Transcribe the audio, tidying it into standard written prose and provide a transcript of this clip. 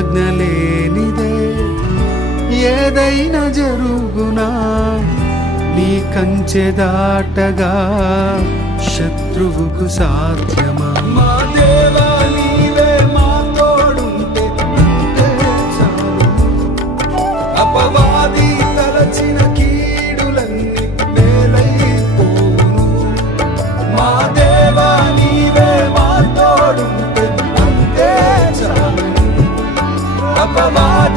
ఆజ్ఞ లేనిదే ఏదైనా జరుగునా నీ కంచె దాటగా శత్రువుకు సాధ్యమా మా దేవా నీవే మా తోడుంటే అంతే చాలు అపవాది తలచిన కీడులన్నీ వేలైపోను మా దేవా నీవే మా తోడుంటే అంతే చాలు అపవాది